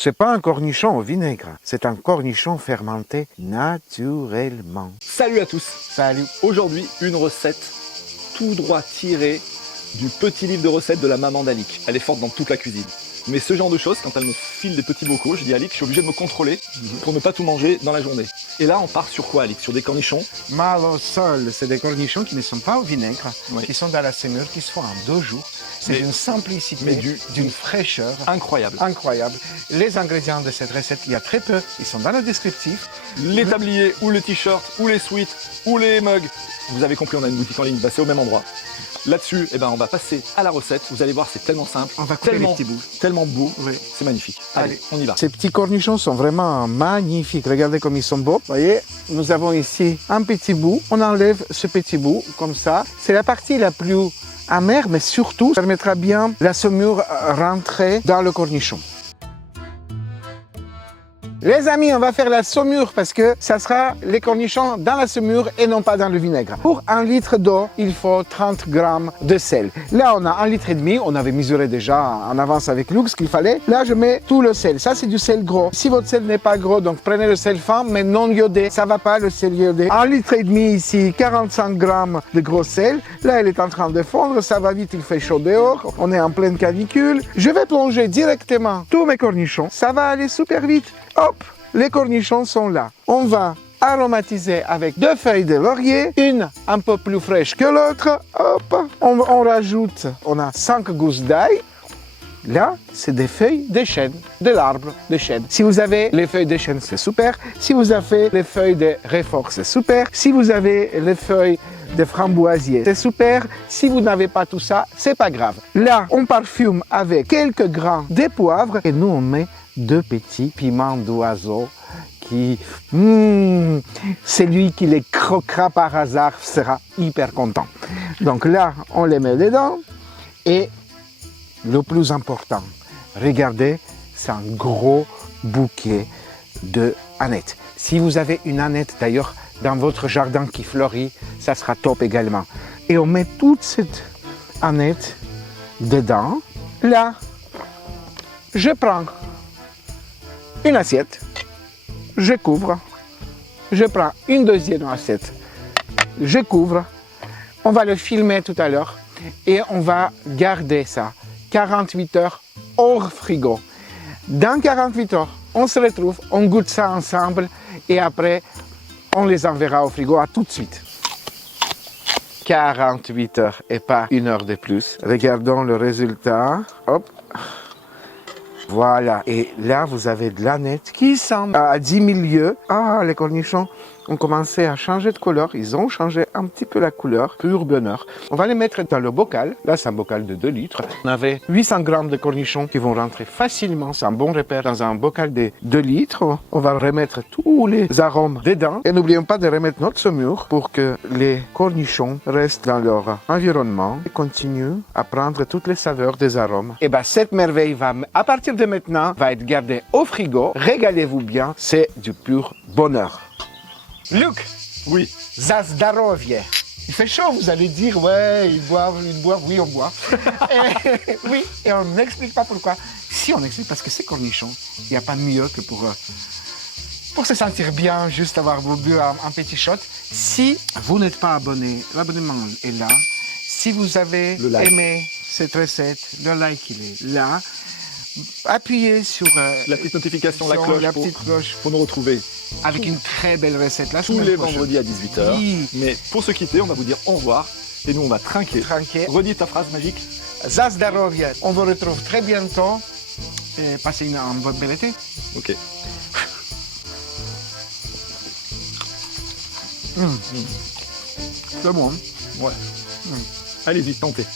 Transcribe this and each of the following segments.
C'est pas un cornichon au vinaigre, c'est un cornichon fermenté naturellement. Salut à tous. Salut. Aujourd'hui, une recette tout droit tirée du petit livre de recettes de la maman d'Alic. Elle est forte dans toute la cuisine. Mais ce genre de choses, quand elle me file des petits bocaux, je dis à Alic, je suis obligé de me contrôler pour ne pas tout manger dans la journée. Et là, on part sur quoi, Alic? Sur des cornichons? Malosol, c'est des cornichons qui ne sont pas au vinaigre, Oui. qui sont dans la semure, qui se font en 2 jours. C'est Mais- d'une simplicité, mais d'une fraîcheur Incroyable. incroyable. Les ingrédients de cette recette, il y a très peu, ils sont dans le descriptif. Les tabliers, ou le t-shirt, ou les sweats, ou les mugs. Vous avez compris, on a une boutique en ligne, bah, c'est au même endroit. Là-dessus, on va passer à la recette. Vous allez voir, c'est tellement simple, On va couper tellement, les petits bouts. tellement beau, Oui. c'est magnifique. Allez, on y va. Ces petits cornichons sont vraiment magnifiques. Regardez comme ils sont beaux. Vous voyez, nous avons ici un petit bout. On enlève ce petit bout comme ça. C'est la partie la plus amère, mais surtout, ça permettra bien la saumure rentrer dans le cornichon. Les amis, on va faire la saumure parce que ça sera les cornichons dans la saumure et non pas dans le vinaigre. Pour 1 litre d'eau, il faut 30 g de sel. Là, on a 1,5 litre. On avait mesuré déjà en avance avec Luc ce qu'il fallait. Là, je mets tout le sel. Ça, c'est du sel gros. Si votre sel n'est pas gros, donc prenez le sel fin, mais non iodé. Ça va pas, le sel iodé. 1,5 litre ici, 45 g de gros sel. Là, elle est en train de fondre. Ça va vite, il fait chaud dehors. On est en pleine canicule. Je vais plonger directement tous mes cornichons. Ça va aller super vite. Hop, les cornichons sont là. On va aromatiser avec 2 feuilles de laurier, une un peu plus fraîche que l'autre. Hop, on rajoute, on a 5 gousses d'ail. Là, c'est des feuilles de chêne, de l'arbre de chêne. Si vous avez les feuilles de chêne, c'est super. Si vous avez les feuilles de réfort, c'est super. Si vous avez les feuilles de framboisier, c'est super. Si vous n'avez pas tout ça, c'est pas grave. Là, on parfume avec quelques grains de poivre et nous, on met 2 petits piments d'oiseau qui, celui qui les croquera par hasard sera hyper content. Donc là, on les met dedans et le plus important, regardez, c'est un gros bouquet de anettes. Si vous avez une aneth d'ailleurs dans votre jardin qui fleurit, ça sera top également. Et on met toute cette aneth dedans. Là, je prends une assiette, je couvre, je prends une deuxième assiette, je couvre, on va le filmer tout à l'heure et on va garder ça 48 heures hors frigo. Dans 48 heures, on se retrouve, on goûte ça ensemble et après, on les enverra au frigo. À tout de suite. 48 heures et pas 1 heure de plus. Regardons le résultat. Hop. Voilà, et là vous avez de l'aneth qui semble à 10 000 lieues. Ah, les cornichons ont commencé à changer de couleur, ils ont changé un petit peu la couleur, pur bonheur. On va les mettre dans le bocal, là c'est un bocal de 2 litres. On avait 800 grammes de cornichons qui vont rentrer facilement, c'est un bon repère dans un bocal de 2 litres. On va remettre tous les arômes dedans et n'oublions pas de remettre notre saumure pour que les cornichons restent dans leur environnement et continuent à prendre toutes les saveurs des arômes. Et bien cette merveille va, à partir de maintenant, va être gardée au frigo. Régalez-vous bien, c'est du pur bonheur. Luc, Oui. za zdarowie. Il fait chaud, vous allez dire, ouais, ils boivent, oui, on boit. Oui, et on n'explique pas pourquoi. Si, on explique parce que ces cornichons, il n'y a pas mieux que pour se sentir bien, juste avoir bu un petit shot. Si vous n'êtes pas abonné, l'abonnement est là. Si vous avez Le like. aimé cette recette, le like, il est là. Appuyez sur La petite notification, la sur cloche, la pour, petite cloche pour nous retrouver avec une très belle recette. La tous semaine les prochaine. vendredis à 18h. Oui. Mais pour se quitter, on va vous dire au revoir et nous on va trinquer. Tranquille. Redis ta phrase magique. Za zdarowie. On vous retrouve très bientôt. Et passez un bon bel été. Ok. C'est bon. Ouais. Allez-y, tentez.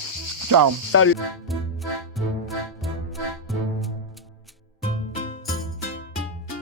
Ciao. Salut.